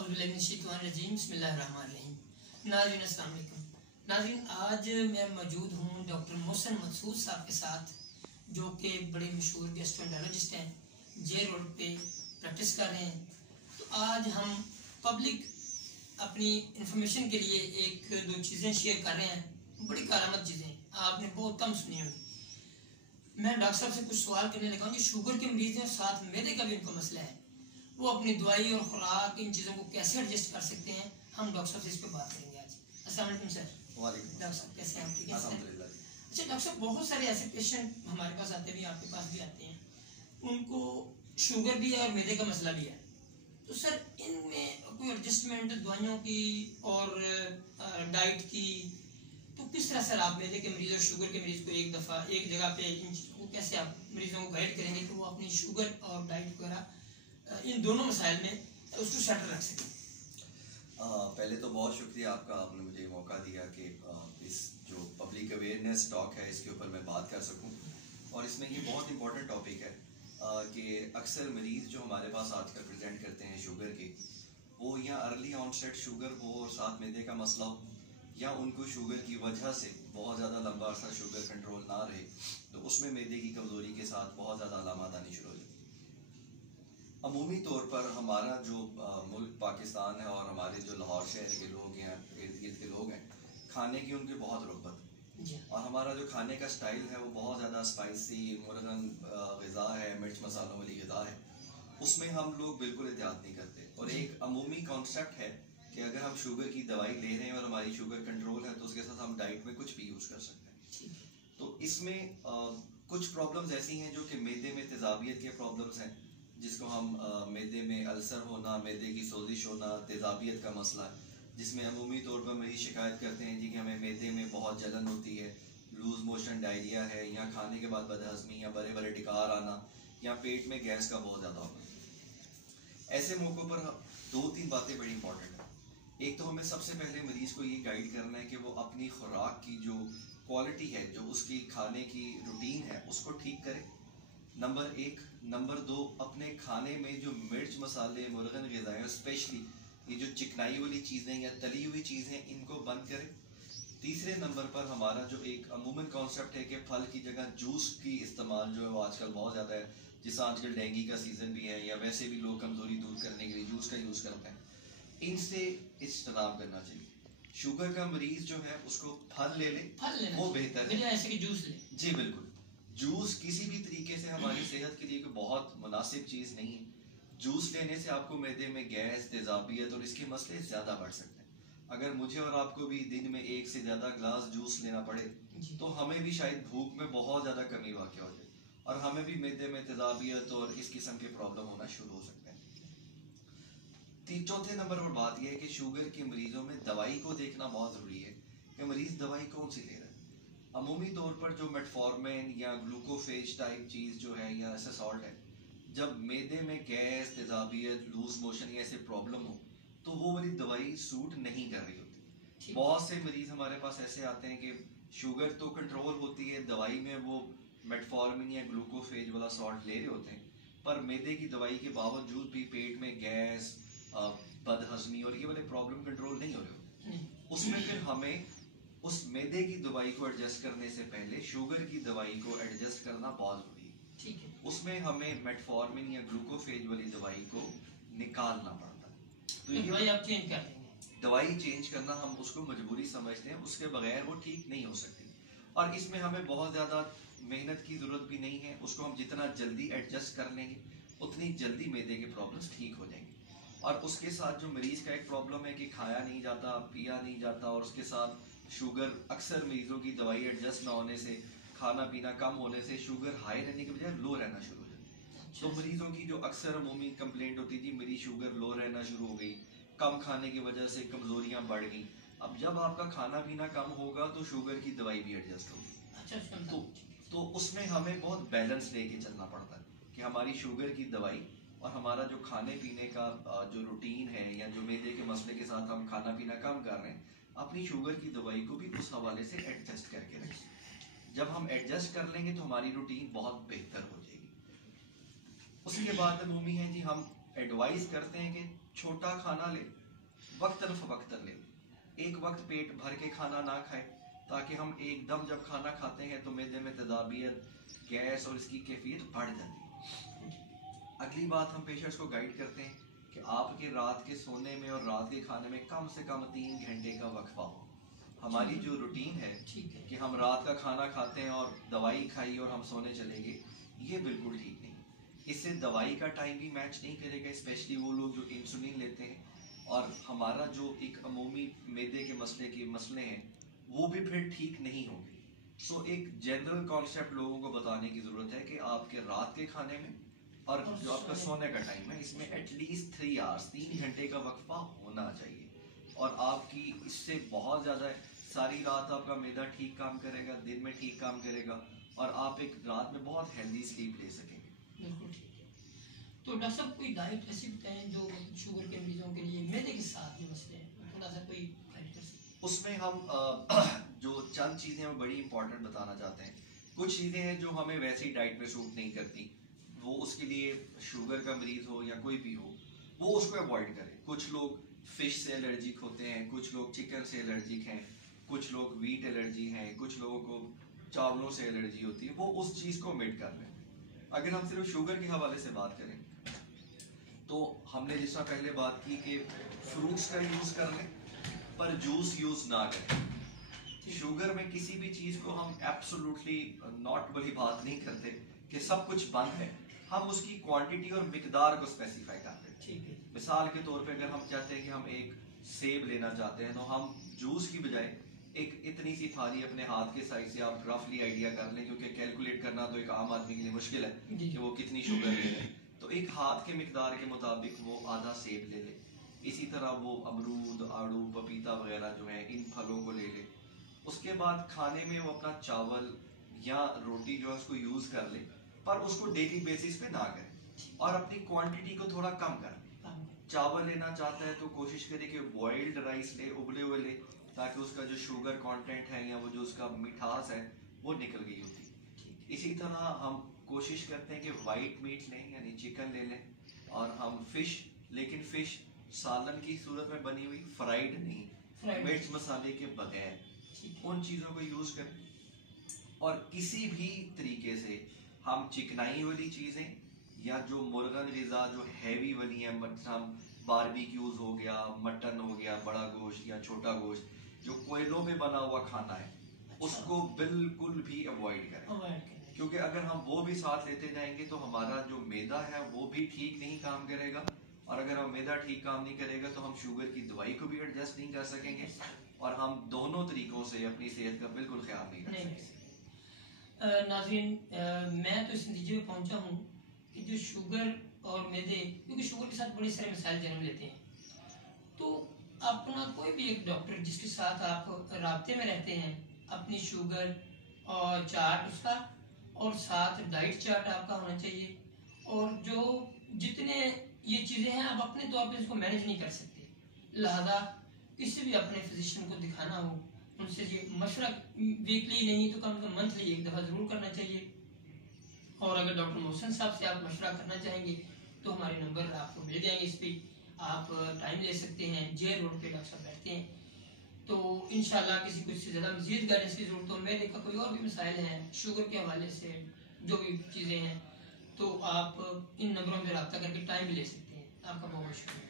नाज़रीन अस्सलाम वालेकुम। नाज़रीन, आज मैं मौजूद हूँ डॉक्टर मोहसिन मसूद साहब के साथ, जो कि बड़े मशहूर गैस्ट्रोएंटेरोलॉजिस्ट हैं, जे रोड पे प्रैक्टिस कर रहे हैं। तो आज हम पब्लिक अपनी इंफॉर्मेशन के लिए एक दो चीज़ें शेयर कर रहे हैं, बड़ी कारआमद चीज़ें, आपने बहुत कम सुनी होगी। मैं डॉक्टर साहब से कुछ सवाल करने लगा हूँ। जो शुगर के मरीज हैं और साथ मैदे का भी उनको मसला है, वो अपनी दवाई और खुराक इन चीज़ों को कैसे एडजस्ट कर सकते हैं, हम डॉक्टर साहब से इस पर बात करेंगे आज। अस्सलाम वालेकुम सर। वालेकुम। डॉक्टर साहब कैसे हैं आप? ठीक है सर। अच्छा डॉक्टर साहब, बहुत सारे ऐसे पेशेंट हमारे पास आते भी, आपके पास भी आते हैं, उनको शुगर भी है और मैदे का मसला भी है। तो सर इनमें कोई एडजस्टमेंट दवाइयों की और डाइट की, तो किस तरह सर आप मैदे के मरीज और शुगर के मरीज को एक दफ़ा एक जगह पे वो कैसे आप मरीजों को गाइड करेंगे कि वो अपनी शुगर और डाइट वगैरह इन दोनों मसाइल में उसको सेटल रख सकें? पहले तो बहुत शुक्रिया आपका, आपने मुझे मौका दिया कि इस जो पब्लिक अवेयरनेस टॉक है इसके ऊपर मैं बात कर सकूं। और इसमें ये बहुत इंपॉर्टेंट टॉपिक है कि अक्सर मरीज़ जो हमारे पास आजकल प्रेजेंट करते हैं शुगर के, वो या अर्ली ऑनसेट शुगर हो और साथ मैदे का मसला हो, या उनको शुगर की वजह से बहुत ज़्यादा लंबा अर्सा शुगर कंट्रोल ना रहे, तो उसमें मैदे की कमज़ोरी के साथ बहुत ज़्यादा अलामत आनी शुरू हो जाती है। अमूमी तौर पर हमारा जो मुल्क पाकिस्तान है और हमारे जो लाहौर शहर के लोग हैं, इर्द गिर्द के लोग हैं, खाने की उनकी बहुत रग़बत है। और हमारा जो खाने का स्टाइल है वो बहुत ज़्यादा स्पाइसी मुरगन ग़िज़ा है, मिर्च मसालों वाली ग़िज़ा है, उसमें हम लोग बिल्कुल एहतियात नहीं करते। और एक अमूमी कॉन्सेप्ट है कि अगर हम शुगर की दवाई ले रहे हैं और हमारी शुगर कंट्रोल है, तो उसके साथ हम डाइट में कुछ भी यूज़ कर सकते हैं। तो इसमें कुछ प्रॉब्लम्स ऐसी हैं जो कि मैदे में तेज़ाबियत के प्रॉब्लम्स हैं, जिसको हम मैदे में अल्सर होना, मैदे की सोजिश होना, तेज़ाबियत का मसला है, जिसमें अमूमी तौर पर मरीज शिकायत करते हैं जी कि हमें मैदे में बहुत जलन होती है, लूज मोशन डायरिया है, या खाने के बाद बदहज़मी या बड़े बड़े टिकार आना, या पेट में गैस का बहुत ज़्यादा होना। ऐसे मौक़ों पर दो तीन बातें बड़ी इंपॉर्टेंट हैं। एक तो हमें सबसे पहले मरीज़ को ये गाइड करना है कि वो अपनी खुराक की जो क्वालिटी है, जो उसकी खाने की रूटीन है, उसको ठीक करे, नंबर एक। नंबर दो, अपने खाने में जो मिर्च मसाले मुरगन ग़िज़ाएं, स्पेशली ये जो चिकनाई वाली चीज़ें या तली हुई चीज़ें, इनको बंद करें। तीसरे नंबर पर हमारा जो एक अमूमन कॉन्सेप्ट है कि फल की जगह जूस की इस्तेमाल जो है वो आजकल बहुत ज़्यादा है, जिससे आजकल डेंगू का सीज़न भी है, या वैसे भी लोग कमज़ोरी दूर करने के लिए जूस का यूज़ करते हैं, इनसे इज्तनाब करना चाहिए। शुगर का मरीज जो है उसको फल ले ले, वो बेहतर है, ऐसे कि जूस ले। जी बिल्कुल। जूस किसी भी तरीके से हमारी सेहत के लिए कोई बहुत मुनासिब चीज़ नहीं है। जूस लेने से आपको मैदे में गैस, तेज़ाबियत और इसके मसले ज़्यादा बढ़ सकते हैं। अगर मुझे और आपको भी दिन में एक से ज़्यादा गिलास जूस लेना पड़े, तो हमें भी शायद भूख में बहुत ज़्यादा कमी वाक़या हो जाए, और हमें भी मैदे में तेज़ाबियत और इस किस्म के प्रॉब्लम होना शुरू हो सकते हैं। चौथे नंबर पर बात यह है कि शुगर के मरीजों में दवाई को देखना बहुत ज़रूरी है कि मरीज़ दवाई कौन सी ले रहा है। अमूमी तौर पर जो मेटफॉर्मिन या ग्लूकोफेज टाइप चीज़ जो है, या ऐसा सॉल्ट है, जब मैदे में गैस, तेज़ाबियत, लूज मोशन या ऐसे प्रॉब्लम हो, तो वो वाली दवाई सूट नहीं कर रही होती। बहुत से मरीज हमारे पास ऐसे आते हैं कि शुगर तो कंट्रोल होती है, दवाई में वो मेटफॉर्मिन या ग्लूकोफेज वाला सॉल्ट ले रहे होते हैं, पर मैदे की दवाई के बावजूद भी पेट में गैस, बदहज़मी और ये वाले प्रॉब्लम कंट्रोल नहीं हो रहे होते। उसमें फिर हमें उस मैदे की दवाई को एडजस्ट करने से पहले शुगर की दवाई को एडजस्ट करना बहुत जरूरी है। ठीक है। उसमें हमें मेटफॉर्मिन या ग्लूकोफेज वाली दवाई को निकालना पड़ता है। तो दवाई आप चेंज कर देंगे? दवाई चेंज करना हम उसको मजबूरी समझते हैं, उसके बगैर वो ठीक नहीं हो सकती। और इसमें हमें बहुत ज़्यादा मेहनत की ज़रूरत भी नहीं है। उसको हम जितना जल्दी एडजस्ट कर लेंगे, उतनी जल्दी मैदे के प्रॉब्लम्स ठीक हो जाएंगे। और उसके साथ जो मरीज़ का एक प्रॉब्लम है कि खाया नहीं जाता, पिया नहीं जाता, और उसके साथ शुगर, अक्सर मरीजों की दवाई एडजस्ट ना होने से, खाना पीना कम होने से शुगर हाई रहने के बजाय लो रहना शुरू हो जाती है। तो मरीजों की जो अक्सर अमूमी कंप्लेंट होती थी, मेरी शुगर लो रहना शुरू हो गई, कम खाने की वजह से कमजोरियां बढ़ गई। अब जब आपका खाना पीना कम होगा तो शुगर की दवाई भी एडजस्ट होगी। तो उसमें हमें बहुत बैलेंस लेके चलना पड़ता है कि हमारी शुगर की दवाई और हमारा जो खाने पीने का जो रूटीन है, या जो मैदे के मसले के साथ हम खाना पीना कम कर रहे हैं, अपनी शुगर की दवाई को भी उस हवाले से एडजस्ट करके रखें। जब हम एडजस्ट कर लेंगे तो हमारी रूटीन बहुत बेहतर हो जाएगी। उसके बाद अमूमी है जी, हम एडवाइस करते हैं कि छोटा खाना ले, वक्तन फवक्तन ले, एक वक्त पेट भर के खाना ना खाए, ताकि हम एकदम जब खाना खाते हैं तो मैदे में तदाबियत, गैस और इसकी कैफियत बढ़ जाती है। अगली बात हम पेशेंट्स को गाइड करते हैं कि आपके रात के सोने में और रात के खाने में कम से कम 3 घंटे का वक्फा हो। हमारी जो रूटीन है कि हम रात का खाना खाते हैं और दवाई खाई और हम सोने चलेंगे, ये बिल्कुल ठीक नहीं। इससे दवाई का टाइम भी मैच नहीं करेगा, स्पेशली वो लोग जो इंसुलिन लेते हैं, और हमारा जो एक अमूमी मैदे के मसले हैं वो भी फिर ठीक नहीं होंगे। सो एक जनरल कॉन्सेप्ट लोगों को बताने की ज़रूरत है कि आपके रात के खाने में और जो आपका सोने का टाइम है, इसमें एटलीस्ट 3 आवर्स 3 घंटे का वक्फा होना चाहिए। और आपकी इससे बहुत ज़्यादा सारी रात आपका मैदा ठीक काम करेगा, दिन में ठीक काम करेगा, और आप एक रात में बहुत हेल्दी स्लीप ले सकेंगे। बिल्कुल ठीक है। तो डॉक्टर साहब कोई डाइट ऐसी बताएं जो शुगर के मरीजों के लिए मैदे के साथ ये मसले हैं, थोड़ा सा कोई गाइड कर सकते हैं? उसमें हम जो चंद चीज़ें हम बड़ी इंपॉर्टेंट बताना चाहते हैं। कुछ चीज़ें हैं जो हमें वैसे ही डाइट में सूट नहीं करती, वो उसके लिए शुगर का मरीज हो या कोई भी हो, वो उसको अवॉइड करें। कुछ लोग फिश से एलर्जिक होते हैं, कुछ लोग चिकन से एलर्जिक हैं, कुछ लोग वीट एलर्जी हैं, कुछ लोगों को चावलों से एलर्जी होती है, वो उस चीज़ को मिट कर लें। अगर हम सिर्फ शुगर के हवाले से बात करें तो हमने जिस तरह पहले बात की कि फ्रूट्स का यूज़ कर लें पर जूस यूज़ ना करें। शुगर में किसी भी चीज़ को हम एब्सोल्युटली नॉट वाली बात नहीं करते कि सब कुछ बंद है, हम उसकी क्वांटिटी और मिकदार को स्पेसिफाई करते हैं। ठीक है। मिसाल के तौर पे अगर हम चाहते हैं कि हम एक सेब लेना चाहते हैं, तो हम जूस की बजाय एक इतनी सी थाली अपने हाथ के साइज से आप रफली आइडिया कर लें, क्योंकि कैलकुलेट करना तो एक आम आदमी के लिए मुश्किल है कि वो कितनी शुगर ले लें, तो एक हाथ के मिकदार के मुताबिक वो आधा सेब ले ले। इसी तरह वो अमरूद, आड़ू, पपीता वगैरह जो है, इन फलों को ले ले। उसके बाद खाने में वो अपना चावल या रोटी जो है उसको यूज कर ले, पर उसको डेली बेसिस पे ना करें और अपनी क्वांटिटी को थोड़ा कम कर ले। चावल लेना चाहता है तो कोशिश करे कि बॉइल्ड राइस ले, उबले हुए ले, ताकि उसका जो शुगर कंटेंट है या वो जो उसका मिठास है वो निकल गई होती। इसी तरह हम कोशिश करते हैं कि वाइट मीट लें, यानी चिकन ले लें, और हम फिश, लेकिन फिश सालन की सूरत में बनी हुई, फ्राइड नहीं, मिर्च मसाले के बगैर, उन चीज़ों को यूज़ करें। और किसी भी तरीके से हम चिकनाई वाली चीज़ें या जो मुर्गन ग़िज़ा जो हैवी वाली हैं, मतलब बारबेक्यूज़ हो गया, मटन हो गया, बड़ा गोश्त या छोटा गोश्त, जो कोयलों पे बना हुआ खाना है, उसको बिल्कुल भी अवॉइड करें। क्योंकि अगर हम वो भी साथ लेते जाएंगे तो हमारा जो मैदा है वो भी ठीक नहीं काम करेगा, और अगर हम मैदा ठीक काम नहीं करेगा तो हम शुगर की दवाई को भी एडजस्ट नहीं कर सकेंगे, और हम दोनों तरीकों से अपनी सेहत का बिल्कुल ख्याल नहीं कर सकेंगे। नाज़रीन, मैं तो इस नतीजे में पहुंचा हूँ कि जो शुगर और मैदे, क्योंकि शुगर के साथ बड़े सारे मसाइल जन्म लेते हैं, तो अपना कोई भी एक डॉक्टर जिसके साथ आप राब्ते में रहते हैं, अपनी शुगर और चार्ट उसका, और साथ डाइट चार्ट आपका होना चाहिए। और जो जितने ये चीज़ें हैं आप अपने तौर पे इसको मैनेज नहीं कर सकते, लिहाजा किसी भी अपने फिजिशियन को दिखाना हो, उनसे ये मशवरा वीकली नहीं तो कम से कम मंथली एक दफ़ा ज़रूर करना चाहिए। और अगर डॉक्टर मोहसिन साहब से आप मशवरा करना चाहेंगे तो हमारे नंबर आपको मिल जाएंगे, इस पर आप टाइम ले सकते हैं। जेल रोड पे डॉक्टर साहब बैठते हैं, तो इंशाल्लाह किसी को इससे ज़्यादा मज़ीद गाइडेंस की ज़रूरत हो, मेरे का कोई और भी मसाइल हैं शुगर के हवाले से, जो भी चीज़ें हैं, तो आप इन नंबरों पर रब्ता करके टाइम भी ले सकते हैं। आपका बहुत बहुत शुक्रिया।